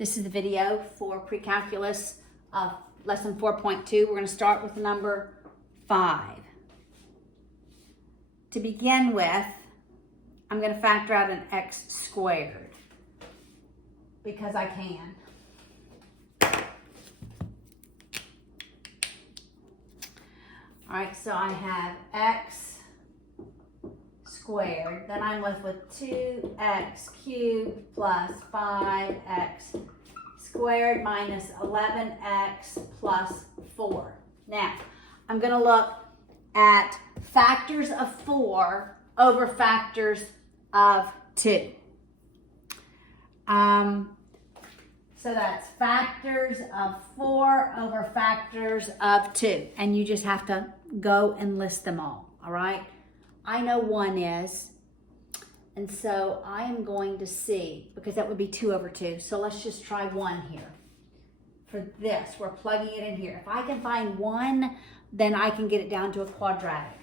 This is the video for Precalculus lesson 4.2. We're going to start with the number 5. To begin with, I'm going to factor out an x squared because I can. All right, so I have x squared. Then I'm left with 2x cubed plus 5x squared minus 11x plus 4. Now, I'm going to look at factors of 4 over factors of 2. So that's factors of 4 over factors of 2. And you just have to go and list them all right? I know 1 is, and so I am going to see, because that would be 2 over 2. So let's just try 1 here. For this, we're plugging it in here. If I can find 1, then I can get it down to a quadratic.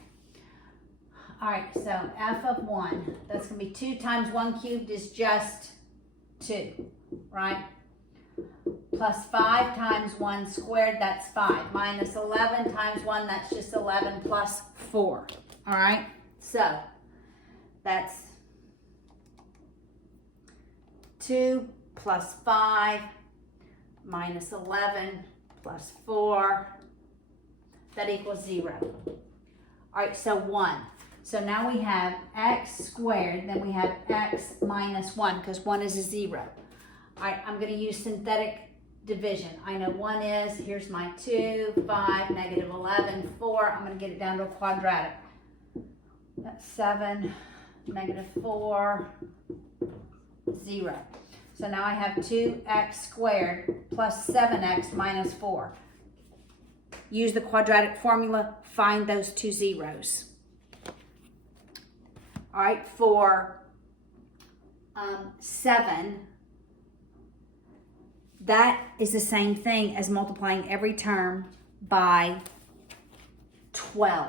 All right, so f of 1, that's going to be 2 times 1 cubed is just 2, right? Plus 5 times 1 squared, that's 5. Minus 11 times 1, that's just 11 plus 4. All right, so that's 2 plus 5 minus 11 plus 4. That equals 0. All right, so 1. So now we have x squared, then we have x minus 1, because 1 is a 0. All right, I'm going to use synthetic division. I know 1 is, here's my 2, 5, negative 11, 4. I'm going to get it down to a quadratic. That's 7, negative 4, 0. So now I have 2x squared plus 7x minus 4. Use the quadratic formula, find those two zeros. All right, for 7, that is the same thing as multiplying every term by 12.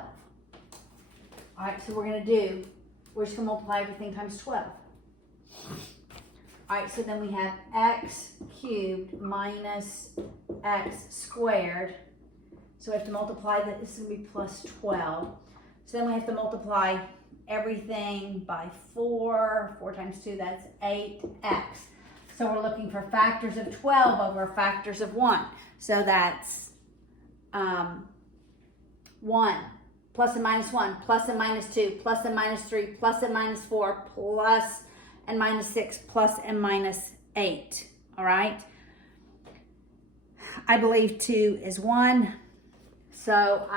All right, so we're just going to multiply everything times 12. All right, so then we have x cubed minus x squared. So we have to multiply that. This is going to be plus 12. So then we have to multiply everything by 4. 4 times 2, that's 8x. So we're looking for factors of 12 over factors of 1. So that's 1, plus and minus 1, plus and minus 2, plus and minus 3, plus and minus 4, plus and minus 6, plus and minus 8. All right? I believe 2 is 1. So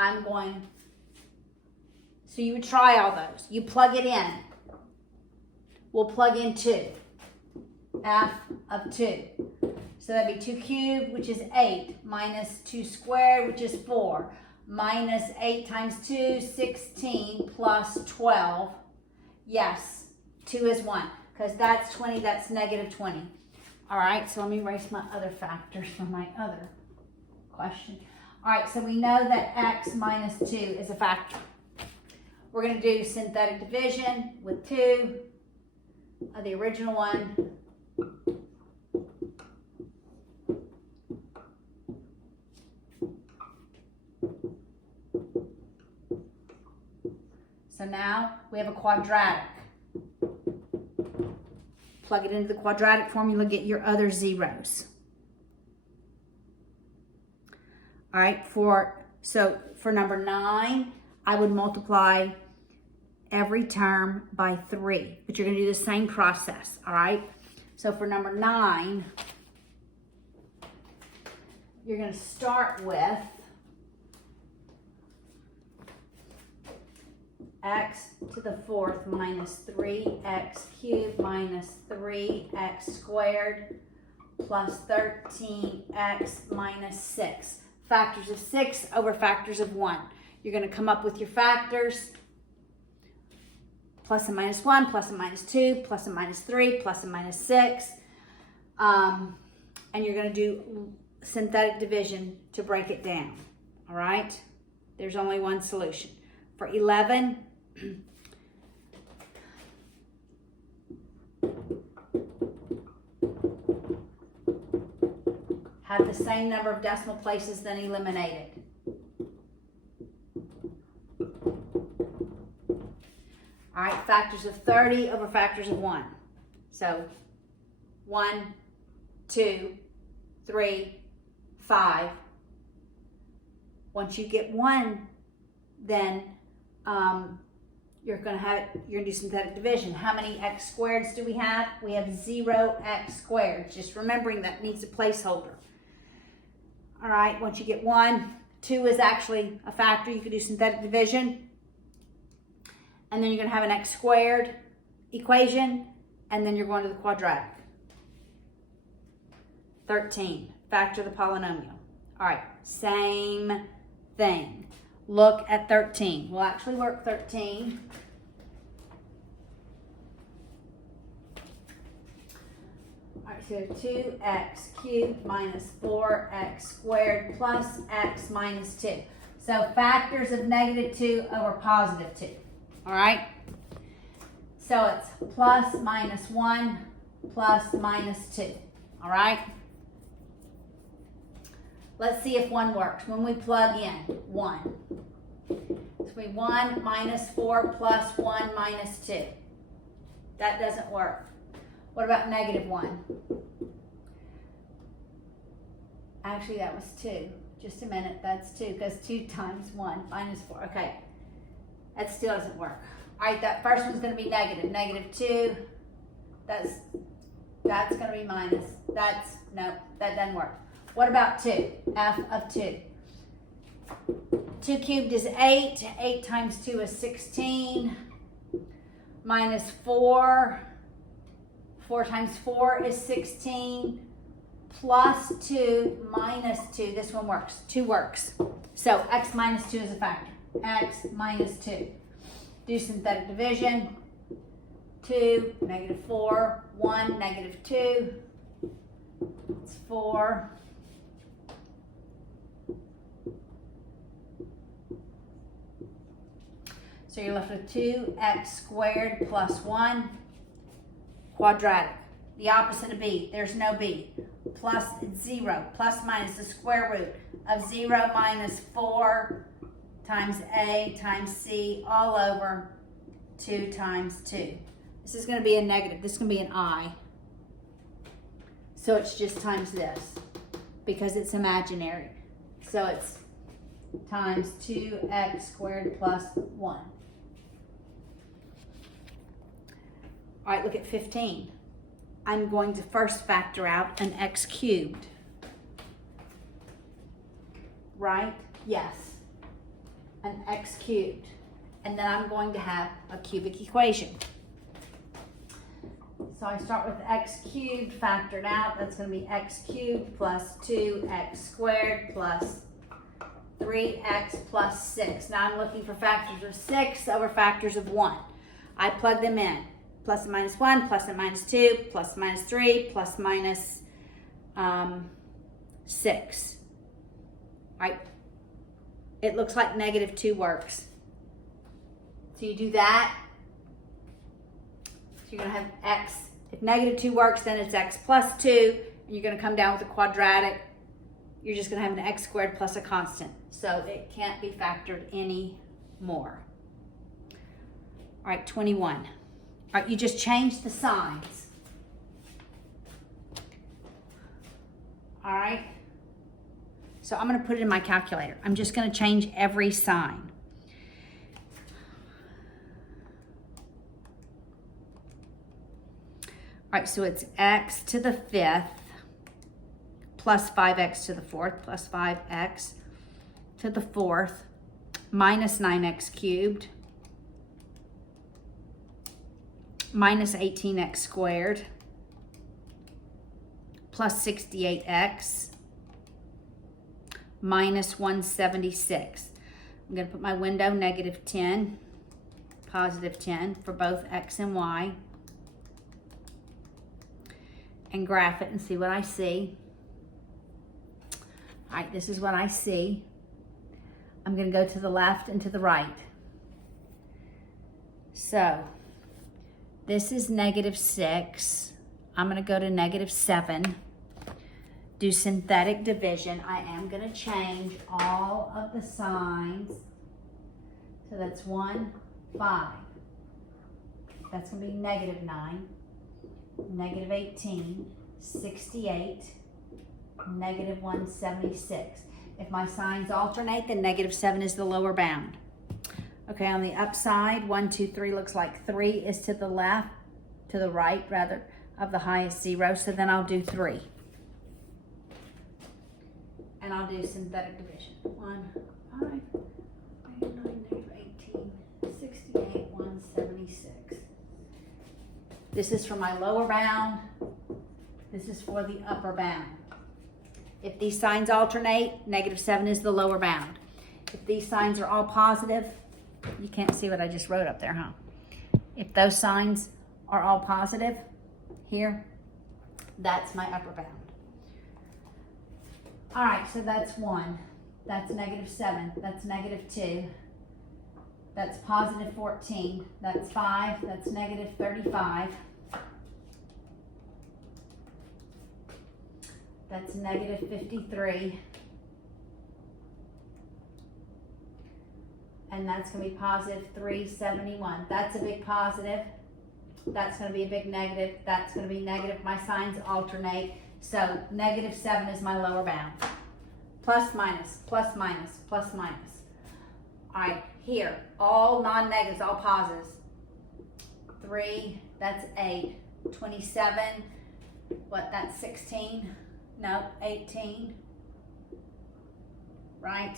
so you would try all those. You plug it in. We'll plug in 2. F of 2. So that'd be 2 cubed, which is 8, minus 2 squared, which is 4, minus 8 times 2, 16, plus 12. Yes, 2 is 1, because that's 20, that's negative 20. All right, so let me erase my other factors for my other question. All right, so we know that x minus 2 is a factor. We're going to do synthetic division with 2, the original one. So now we have a quadratic. Plug it into the quadratic formula, get your other zeros. All right, so for number 9, I would multiply every term by 3, but you're going to do the same process, all right? So for number 9, you're going to start with x to the 4th minus 3x cubed minus 3x squared plus 13x minus 6. Factors of 6 over factors of 1. You're going to come up with your factors. Plus and minus 1, plus and minus 2, plus and minus 3, plus and minus 6. And you're going to do synthetic division to break it down. All right? There's only one solution. For 11, have the same number of decimal places than eliminated. All right, factors of 30 over factors of 1. So 1, 2, 3, 5. Once you get 1, then you're going to do synthetic division. How many x squareds do we have? We have 0x squared. Just remembering that needs a placeholder. All right, once you get 1, 2 is actually a factor. You could do synthetic division. And then you're going to have an x squared equation, and then you're going to the quadratic. 13, factor the polynomial. All right, same thing. Look at 13. We'll actually work 13. All right, so 2x cubed minus 4x squared plus x minus 2. So factors of negative 2 over positive 2. All right? So it's plus minus 1 plus minus 2. All right? Let's see if 1 works. When we plug in 1. So we 1 minus 4 plus 1 minus 2. That doesn't work. What about negative 1? Actually, that was 2. Just a minute. That's 2 because 2 times 1 minus 4. Okay. That still doesn't work. All right, that first one's going to be negative. Negative 2. That's going to be minus. No, that doesn't work. What about 2? F of 2. 2 cubed is 8. 8 times 2 is 16. Minus 4. 4 times 4 is 16. Plus 2 minus 2. This one works. 2 works. So x minus 2 is a factor. X minus 2. Do synthetic division. 2, negative 4. 1, negative 2. It's 4. So you're left with 2x squared plus 1. Quadratic. The opposite of b. There's no b. Plus 0. Plus minus the square root of 0 minus 4 times a times c all over 2 times 2. This is going to be a negative. This is going to be an I. So it's just times this because it's imaginary. So it's times 2x squared plus 1. All right, look at 15. I'm going to first factor out an x cubed. Right? Yes. An x cubed. And then I'm going to have a cubic equation. So I start with x cubed factored out. That's going to be x cubed plus 2x squared plus 3x plus 6. Now I'm looking for factors of 6 over factors of 1. I plug them in. Plus and minus 1, plus and minus 2, plus and minus 3, plus minus 6. Right? It looks like negative 2 works. So you do that. So you're going to have x. If negative 2 works, then it's x plus 2. And you're going to come down with a quadratic. You're just going to have an x squared plus a constant. So it can't be factored anymore. All right, 21. All right, you just change the signs. All right. So I'm going to put it in my calculator. I'm just going to change every sign. All right, so it's x to the 5th plus 5x to the 4th plus 5x to the 4th minus 9x cubed minus 18x squared plus 68x minus 176. I'm going to put my window negative 10, positive 10 for both x and y, and graph it and see what I see. All right, this is what I see. I'm going to go to the left and to the right. So this is negative 6. I'm going to go to negative 7. do synthetic division. I am going to change all of the signs. So that's 1, 5. That's going to be negative 9, negative 18, 68, negative 176. If my signs alternate, then negative 7 is the lower bound. Okay, on the upside, 1, 2, 3 looks like 3 is to the left, to the right rather, of the highest 0. So then I'll do 3. And I'll do synthetic division. 1, 5, 9, negative 18, 68, 176. This is for my lower bound. This is for the upper bound. If these signs alternate, negative 7 is the lower bound. If these signs are all positive, you can't see what I just wrote up there, huh? If those signs are all positive here, that's my upper bound. All right, so that's 1. That's negative 7. That's negative 2. That's positive 14. That's 5. That's negative 35. That's negative 53. And that's going to be positive 371. That's a big positive. That's going to be a big negative. That's going to be negative. My signs alternate. So negative 7 is my lower bound. Plus, minus, plus, minus, plus, minus. All right, here, all non-negatives, all positives. 3, that's 8. 27, what, that's 16? No, 18. Right?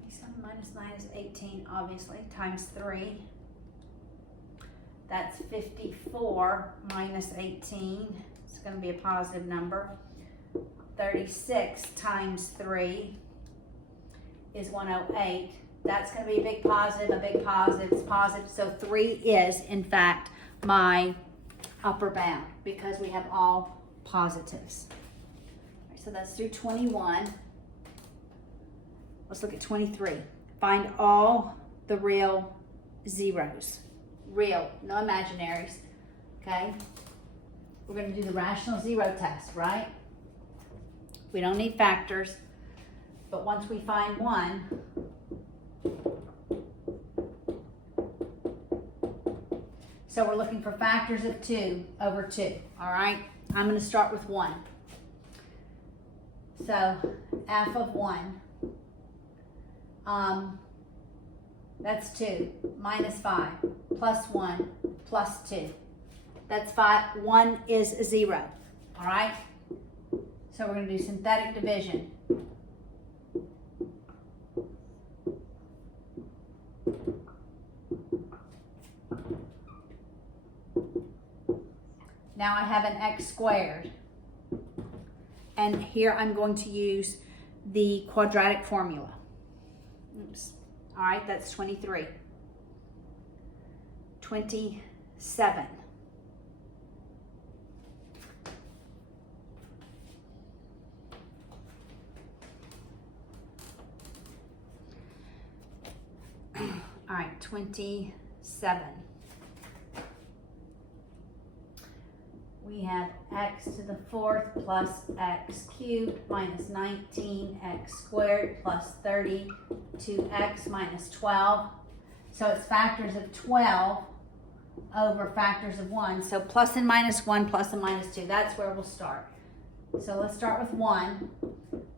27 minus 9 is 18, obviously, times 3. That's 54 minus 18. It's going to be a positive number. 36 times 3 is 108. That's going to be a big positive, it's positive. So 3 is, in fact, my upper bound because we have all positives. All right, so that's through 21. Let's look at 23. Find all the real zeros. Real, no imaginaries, okay? We're going to do the rational zero test, right? We don't need factors, but once we find one, so we're looking for factors of 2 over 2, all right? I'm going to start with 1. So f of 1, that's 2, minus 5, plus 1, plus 2. That's 5, 1 is 0, all right? So we're going to do synthetic division. Now I have an x squared. And here I'm going to use the quadratic formula. Oops. All right, that's 23. 27. All right, 27. We have x to the 4th plus x cubed minus 19x squared plus 32x minus 12. So it's factors of 12 over factors of 1. So plus and minus 1, plus and minus 2. That's where we'll start. So let's start with 1.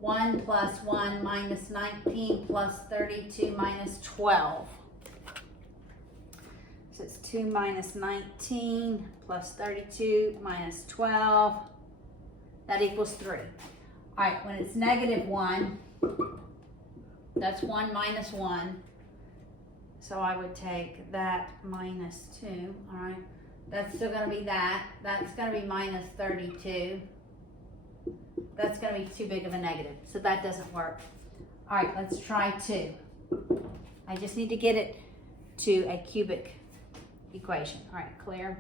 1 plus 1 minus 19 plus 32 minus 12. So it's 2 minus 19 plus 32 minus 12. That equals 3. All right, when it's negative 1, that's 1 minus 1. So I would take that minus 2. All right, that's still going to be that. That's going to be minus 32. That's going to be too big of a negative, so that doesn't work. All right, let's try 2. I just need to get it to a cubic equation. All right, clear?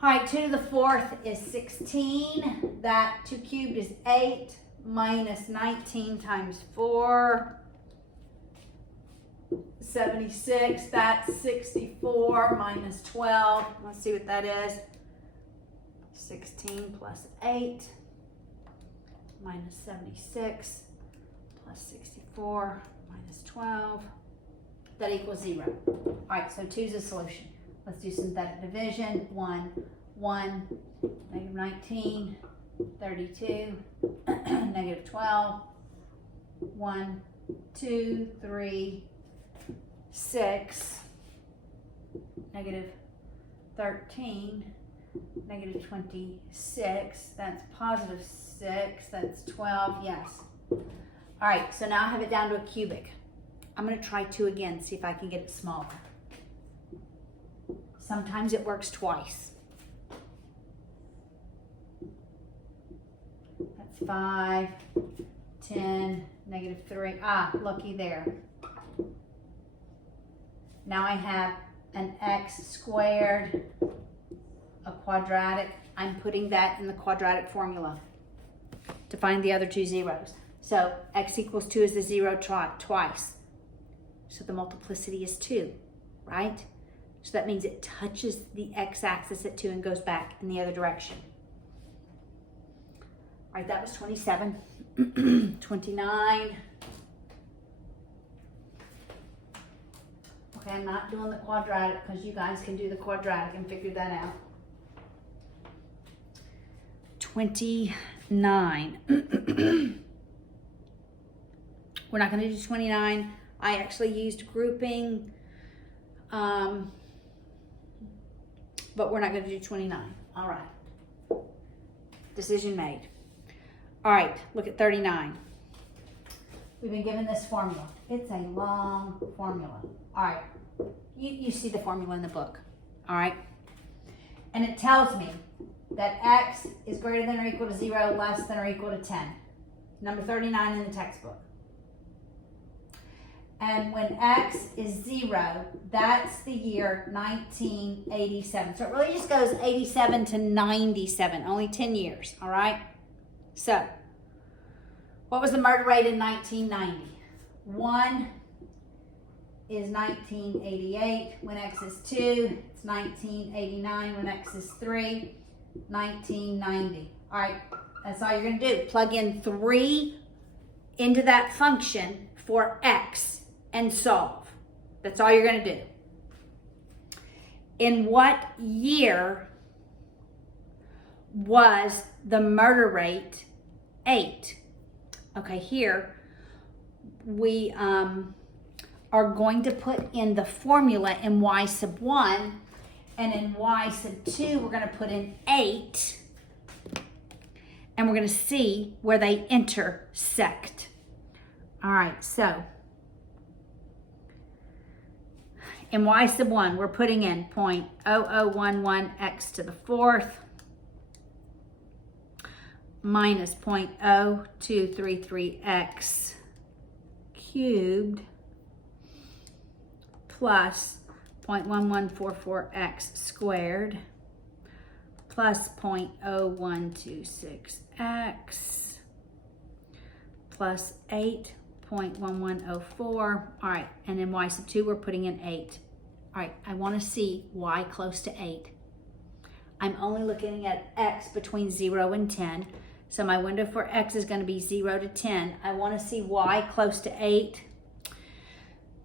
All right, 2 to the 4th is 16. That 2 cubed is 8 minus 19 times 4. 76. That's 64 minus 12. Let's see what that is. 16 plus 8. minus 76 plus 64 minus 12. That equals 0. All right, so 2 is the solution. Let's do synthetic division. 1, 1, negative 19, 32, negative 12, 1, 2, 3, 6, negative 13, negative 26, that's positive 6, that's 12, yes. All right, so now I have it down to a cubic. I'm going to try 2 again, see if I can get it smaller. Sometimes it works twice. That's 5, 10, negative 3. Ah, looky there. Now I have an x squared, a quadratic. I'm putting that in the quadratic formula to find the other 2 zeros. So x equals 2 is the 0 twice. So the multiplicity is 2, right? So that means it touches the x-axis at 2 and goes back in the other direction. All right, that was 27. 29. Okay, I'm not doing the quadratic because you guys can do the quadratic and figure that out. 29. We're not going to do 29. I actually used grouping, but we're not going to do 29. All right. Decision made. All right, look at 39. We've been given this formula. It's a long formula. All right, you see the formula in the book. All right, and it tells me that x is greater than or equal to 0, less than or equal to 10. Number 39 in the textbook. And when x is 0, that's the year 1987. So it really just goes 87 to 97, only 10 years, all right? So, what was the murder rate in 1990? 1 is 1988 when x is 2. It's 1989 when x is 3. 1990. All right, that's all you're going to do. Plug in 3 into that function for x and solve. That's all you're going to do. In what year was the murder rate 8? Okay, here we are going to put in the formula in y sub 1, and in y sub 2 we're going to put in 8, and we're going to see where they intersect. All right, so in y sub 1 we're putting in 0.0011 x to the 4th minus 0.0233x cubed plus 0.1144x squared plus 0.0126x plus 8.1104. All right, and in y sub 2 we're putting in 8. All right, I want to see y close to 8. I'm only looking at x between 0 and 10. So my window for x is going to be 0 to 10. I want to see y close to 8.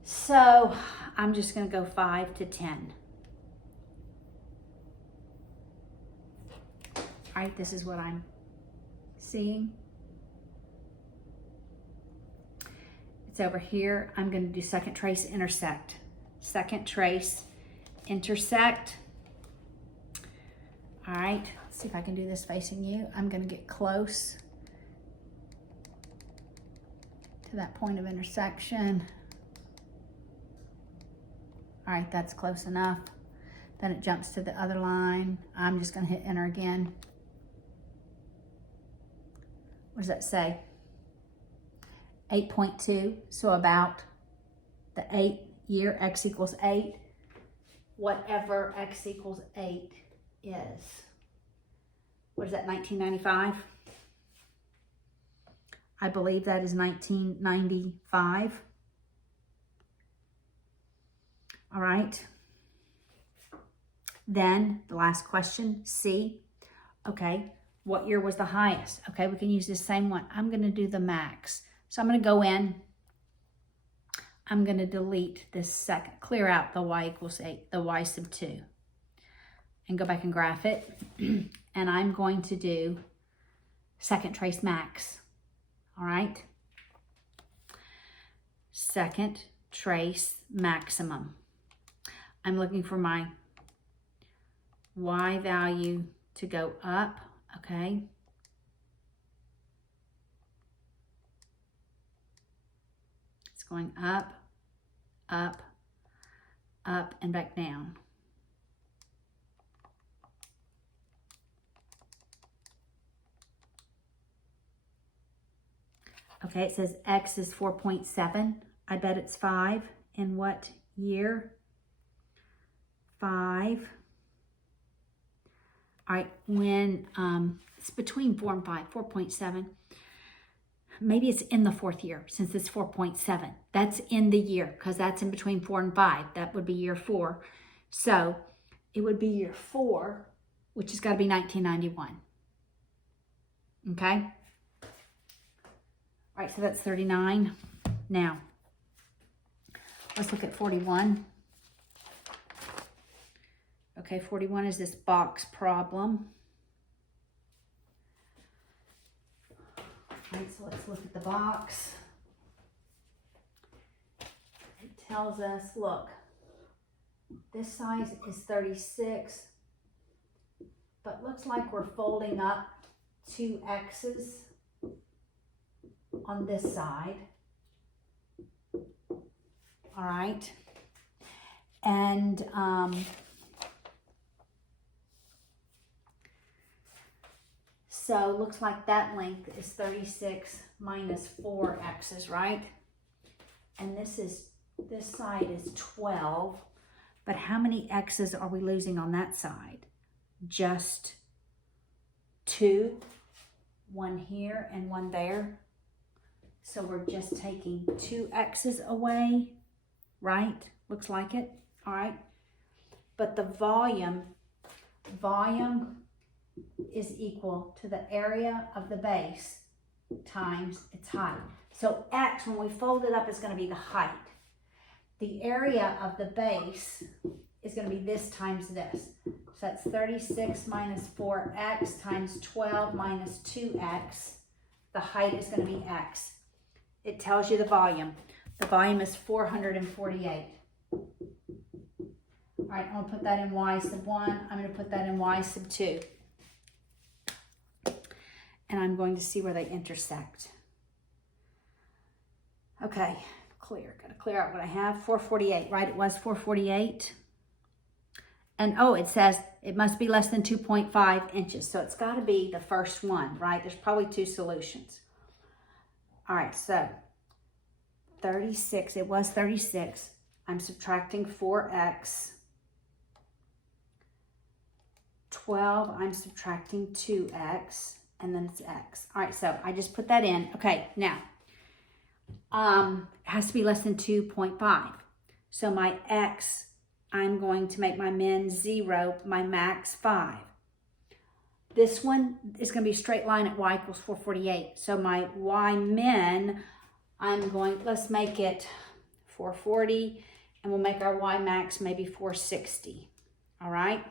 So I'm just going to go 5 to 10. All right, this is what I'm seeing. It's over here. I'm going to do second trace intersect. Second trace intersect. All right, let's see if I can do this facing you. I'm going to get close to that point of intersection. All right, that's close enough. Then it jumps to the other line. I'm just going to hit enter again. What does that say? 8.2, so about the 8 year, x equals 8. Whatever x equals 8 is, what is that, 1995? I believe that is 1995. All right. Then the last question, C. Okay, What year was the highest? Okay, we can use the same one. I'm going to do the max. So I'm going to go in. I'm going to delete this second, clear out the y equals 8, the y sub 2. And go back and graph it. And I'm going to do second trace max. All right? Second trace maximum. I'm looking for my y value to go up, okay? It's going up, up, up, and back down. Okay, it says X is 4.7. I bet it's 5. In what year? 5. All right, when it's between 4 and 5, 4.7. Maybe it's in the 4th year since it's 4.7. That's in the year because that's in between 4 and 5. That would be year 4. So it would be year 4, which has got to be 1991. Okay? All right, so that's 39. Now, let's look at 41. Okay, 41 is this box problem. All right, so let's look at the box. It tells us, look, this size is 36, but looks like we're folding up 2 X's on this side. All right. And so looks like that length is 36 minus 4 X's, right? And this side is 12. But how many X's are we losing on that side? Just 2. 1 here and 1 there. So we're just taking 2 X's away, right? Looks like it, all right? But the volume is equal to the area of the base times its height. So X, when we fold it up, is going to be the height. The area of the base is going to be this times this. So that's 36 minus 4X times 12 minus 2X. The height is going to be X. It tells you the volume. The volume is 448. All right, I'm going to put that in y sub 1. I'm going to put that in y sub 2. And I'm going to see where they intersect. Okay, clear. Got to clear out what I have. 448, right? It was 448. And oh, it says it must be less than 2.5 inches. So it's got to be the first one, right? There's probably 2 solutions. All right, so 36, it was 36. I'm subtracting 4X. 12, I'm subtracting 2X, and then it's X. All right, so I just put that in. Okay, now, it has to be less than 2.5. So my X, I'm going to make my min 0, my max 5. This one is going to be a straight line at y equals 448. So my y min, let's make it 440, and we'll make our y max maybe 460. All right?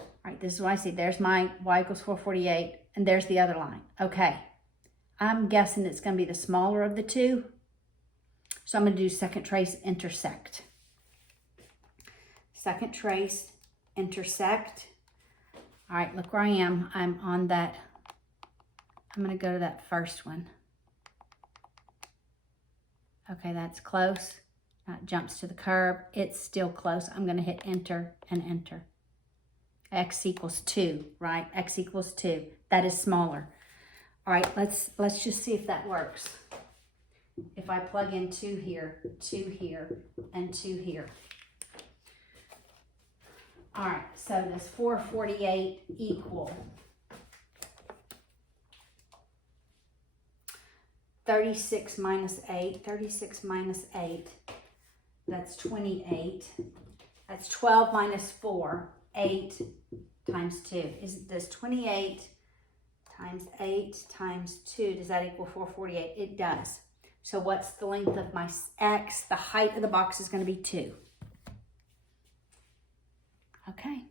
All right, this is what I see. There's my y equals 448, and there's the other line. Okay, I'm guessing it's going to be the smaller of the 2. So I'm going to do second trace intersect. Second trace intersect. All right, look where I am. I'm on that. I'm going to go to that first one. Okay, that's close. Now it jumps to the curve. It's still close. I'm going to hit enter and enter. X equals 2, right? X equals 2. That is smaller. All right, let's just see if that works. If I plug in 2 here, 2 here, and 2 here. All right, so does 448 equal 36 minus 8? 36 minus 8, that's 28. That's 12 minus 4, 8 times 2. Does 28 times 8 times 2, does that equal 448? It does. So what's the length of my X? The height of the box is going to be 2. Okay.